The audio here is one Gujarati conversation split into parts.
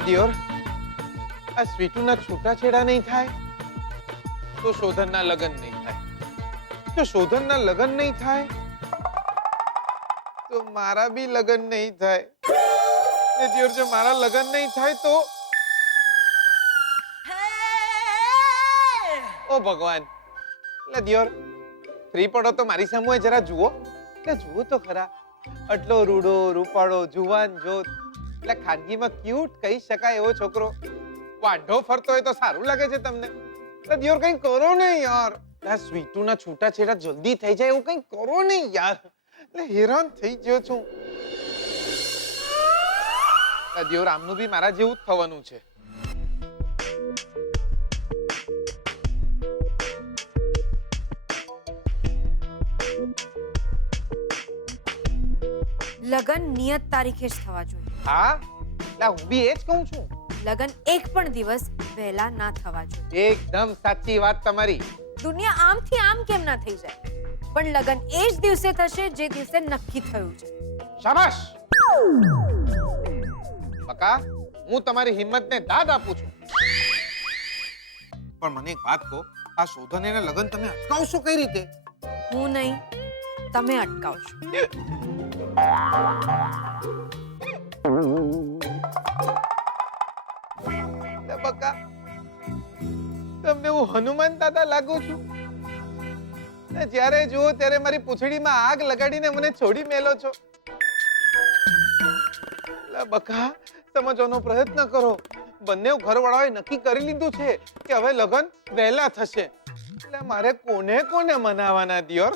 દિયોર, આ સ્વીટુના છૂટાછેડા નહીં થાય તો શોધનના લગ્ન નહીં થાય. જો શોધનના લગ્ન નહીં થાય તો મારા બી લગ્ન નહીં થાય. ને દિયોર, જો મારા લગ્ન નહીં થાય તો ઓ ભગવાન. એટલે દિયોર, ફ્રી પડો તો મારી સામે જરા જુઓ. એટલે જુઓ તો ખરા, આટલો રૂડો રૂપાળો જુવાન જોત, એટલે ખાનગીમાં ક્યુટ કહી શકાય એવો છોકરો વાંઢો ફરતો હોય તો સારું લાગે છે તમને? એટલે દિયોર કંઈ કરો ને યાર. આ સ્વીટુના છૂટાછેડા જલ્દી થઈ જાય એવું કંઈ કરો ને યાર. એટલે હેરાન થઈ ગયો છું. દિયોર, આમનું બી મારા જેવું જ થવાનું છે. લગન નિયત તારીખે જ થવા જોઈએ. હા, એટલે હું બી એ જ કહું છું. લગન એક પણ દિવસ વહેલા ના થવા જોઈએ. એકદમ સાચી વાત તમારી. દુનિયા આમથી આમ કેમ ના થઈ જાય, પણ લગન એ જ દિવસે થશે જે દિવસે નક્કી થયું છે. શાબાશ. બકા, હું તમારી હિંમતને દાદ આપું છું. પણ મને એક વાત કહો, આ શોધનેના લગ્ન તમે અટકાવશો કઈ રીતે? હું નહીં, તમે અટકાવશો. બકા, તમને હું હનુમાન દાદા લાગુ છું? જ્યારે જુઓ ત્યારે મારી પૂંછડીમાં આગ લગાડીને મને છોડી મેલો છો. બકા, સમજવાનો પ્રયત્ન કરો. બંને ઘરવાળાઓએ નક્કી કરી લીધું છે કે હવે લગ્ન વહેલા થશે. એટલે મારે કોને કોને મનાવવાના દિયોર?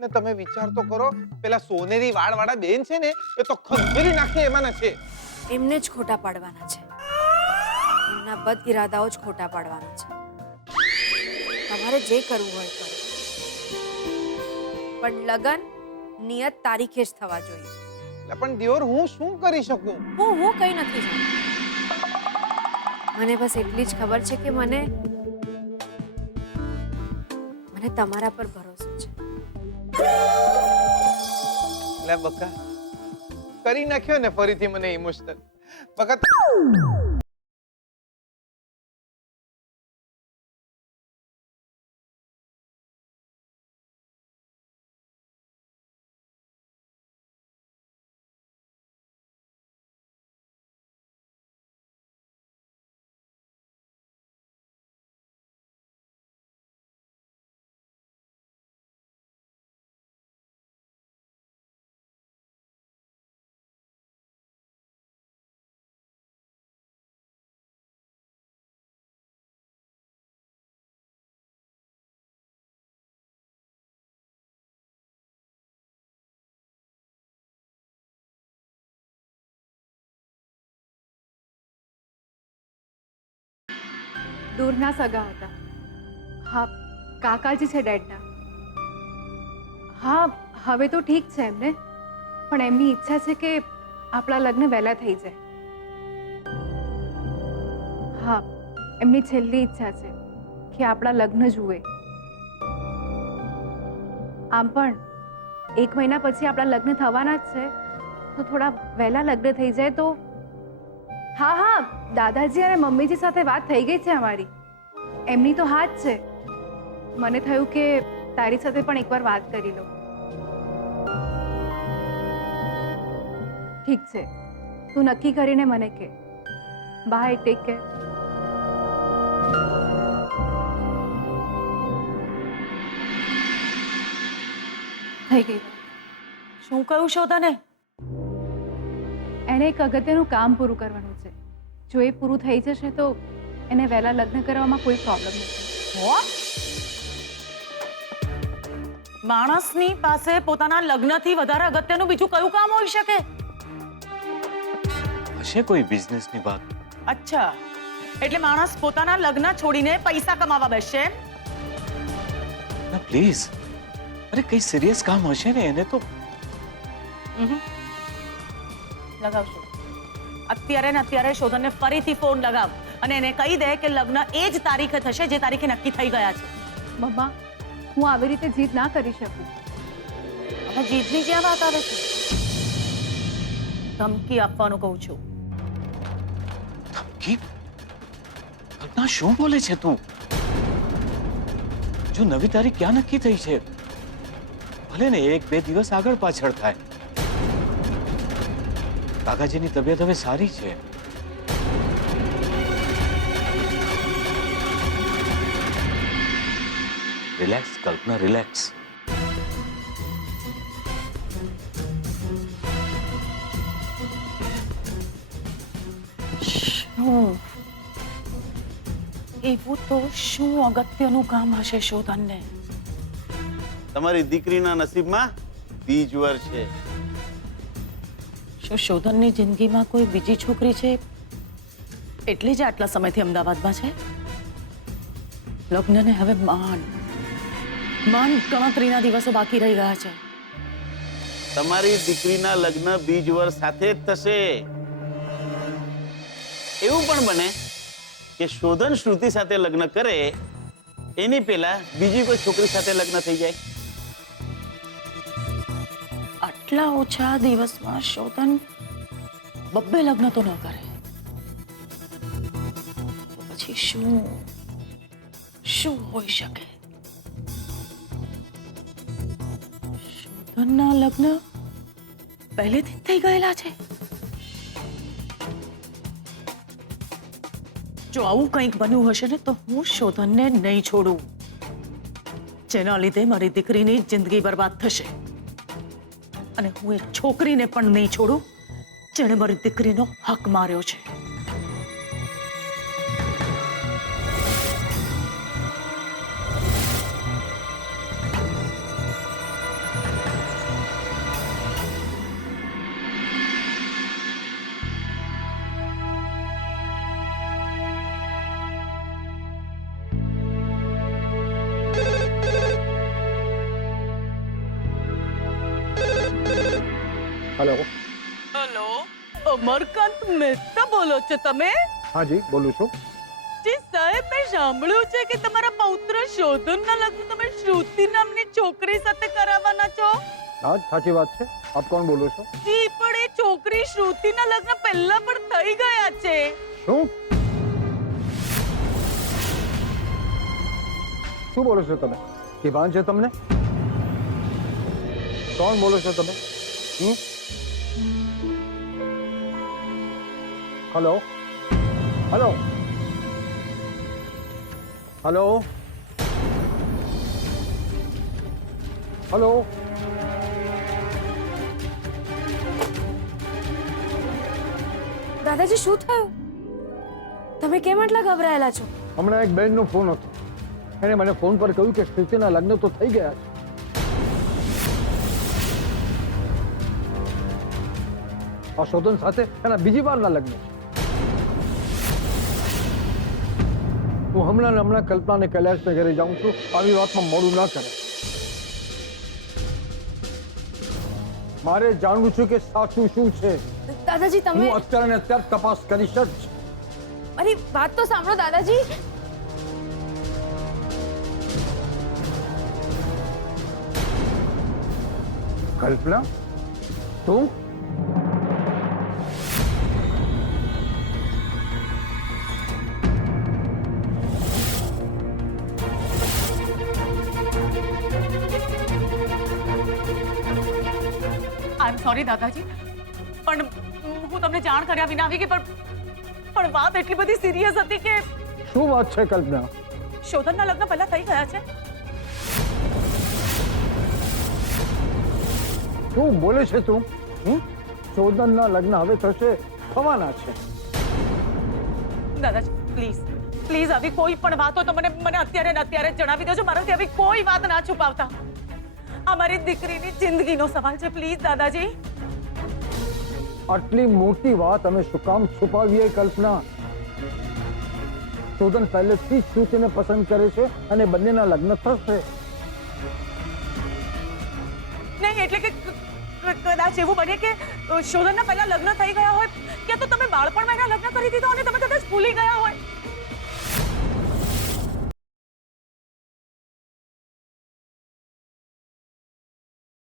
ને તમે વિચાર તો કરો, પેલા સોનેરી વાળવાળા બેન છે ને, એ તો ખંજરી નાખે એમાંના છે. એમને જ ખોટા પાડવાના છે. એમના બદ ઇરાદાઓ જ ખોટા પાડવાના છે. તમારે જે કરવું હોય કરો, પણ લગન નિયત તારીખે જ થવા જોઈએ. પણ દિયોર, હું શું કરી શકું? હું કઈ નથી જાણતી. મને બસ એટલી જ ખબર છે કે મને તમારા પર ભરોસો છે. લે બકા, કરી નાખ્યો ને ફરીથી મને ઇમોશનલ. બકા, દૂરના સગા હતા. હા, કાકાજી છે ડેડના. હા, હવે તો ઠીક છે એમને, પણ એમની ઈચ્છા છે કે આપણા લગ્ન વહેલા થઈ જાય. હા, એમની છેલ્લી ઈચ્છા છે કે આપણા લગ્ન જુએ. આમ પણ 1 મહિના પછી આપણા લગ્ન થવાના જ છે, તો થોડા વહેલા લગ્ન થઈ જાય તો. હા, દાદાજી અને મમ્મીજી સાથે વાત થઈ ગઈ છે અમારી. એમની તો હા જ છે. મને થયું કે તારી સાથે પણ એકવાર વાત કરી લઉં. ઠીક છે, તું નક્કી કરીને મને કહે. Bye, take care. થઈ ગઈ. શું કહ્યું છો તને? એને એક અગત્યનું કામ પૂરું કરવાનું છે. જો એ પૂરું થઈ જશે તો એને વહેલા લગ્ન કરવામાં કોઈ પ્રોબ્લેમ નથી. માણસની પાસે પોતાના લગ્નથી વધારે અગત્યનું બીજું કયું કામ હોઈ શકે? હશે કોઈ બિઝનેસની વાત. અચ્છા, એટલે માણસ પોતાના લગ્ન છોડીને પૈસા કમાવા બેસશે? ના પ્લીઝ, અરે કઈ સિરિયસ કામ હશે ને એને તો. લગાવશું અત્યારે ને અત્યારે. શોધનને ફરીથી ફોન લગાવ અને એને કહી દે કે લગ્ન એ જ તારીખે થશે જે તારીખે નક્કી થઈ ગયા છે. મમ્મા, હું આવી રીતે જીદ ના કરી શકું. હવે જીદની ક્યાં વાત આવે છે? ધમકી આપવાનું કહું છું. નક્કી? કલ્પના શું બોલે છે તું? જો નવી તારીખ ક્યાં નક્કી થઈ છે? ભલે ને 1-2 દિવસ આગળ પાછળ થાય. કાકાજીની તબિયત હવે સારી છે. રિલેક્સ કલ્પના, રિલેક્સ. શું એવું તો શું અગત્યનું કામ હશે શોધનને? તમારી દીકરીના નસીબમાં બીજવર છે. શું શોધનની જિંદગીમાં કોઈ બીજી છોકરી છે એટલે જ આટલા સમયથી અમદાવાદમાં છે? લગ્નને હવે માંડ ગણતરીના દિવસો બાકી રહી ગયા છે. તમારી દીકરીના લગ્ન બીજવર સાથે જ થશે. એવું પણ બને કે શોધન શ્રુતિ સાથે લગ્ન કરે એની પહેલા બીજી કોઈ છોકરી સાથે લગ્ન થઈ જાય. આટલા ઓછા દિવસમાં શોધન બબ્બે લગ્ન તો ન કરે તો પછી શું હોઈ શકે? શોધનના લગ્ન પહેલેથી જ થઈ ગયેલા છે. જો આવું કંઈક બન્યું હશે ને તો હું શોધનને નહીં છોડું, જેના લીધે મારી દીકરીની જિંદગી બરબાદ થશે. અને હું એક છોકરીને પણ નહીં છોડું જેણે મારી દીકરીનો હક માર્યો છે. हेलो હેલો, અમરકાંત મહેતા બોલો છો તમે? हाँ जी बोलूँ છું. જી સાહેબ, મેં સાંભળ્યું છે કે તમારા પૌત્ર શોધનના લગ્ન તમે શ્રુતિ નામની છોકરી સાથે કરાવવાના છો. હા સાચી વાત છે. આપ કોણ બોલો છો? જી, પણ એ છોકરી શ્રુતિના લગ્ન પહેલા પણ થઈ ગયા છે. શું શું બોલો છો તમે? કે ભાન છે તમને? કોણ બોલો છો તમે? हेलो हेलो हेलो हेलो દાદાજી શું થયું? તમે કેમ આટલા ગભરાયેલા છો? હમણાં એક બેનનો ફોન હતો. એને મને ફોન પર કહ્યું કે શ્રુતિના લગ્ન તો થઈ ગયા છે. આ શોધન સાથે એના બીજી વારના લગ્ન છે. હું હમણાં કલ્પનાને કૈલાશના ઘરે જાઉં છું. આવી વાતમાં મોડું ના કરે. મારે જાણવું છે કે સાચું શું છે. દાદાજી તમે હું અત્યારે ને અત્યારે તપાસ કરીશ જ. મારી વાત તો સાંભળો દાદાજી. કલ્પના તું આઈ એમ સોરી દાદાજી, પણ હું તમને જાણ કર્યા વિના આવી ગઈ. પણ વાત એટલી બધી સિરિયસ હતી કે શું વાત છે કલ્પના? શોધનના લગ્ન પહેલા થઈ ગયા છે. શું બોલે છે તું? શોધનના લગ્ન હવે થવાના છે. દાદાજી પ્લીઝ પ્લીઝ આવી કોઈ પણ વાત હોય તો મને અત્યારે ને અત્યારે જ જણાવી દેજો. મારાથી આવી કોઈ વાત ના છુપાવતા. આ મારી દીકરીની જિંદગીનો સવાલ છે. પ્લીઝ દાદાજી. આટલી મોટી વાત અમે શું કામ છુપાવીએ કલ્પના? શોધન પહેલેથી જ શ્રુતિને પસંદ કરે છે અને બંનેના લગ્ન થશે. નહીં એટલે કે કદાચ એવું બને કે શોધનના પહેલા લગ્ન થઈ ગયા હોય કે તો તમે બાળપણમાં એના લગ્ન કરી દીધા અને તમે કદાચ ભૂલી ગયા હોય.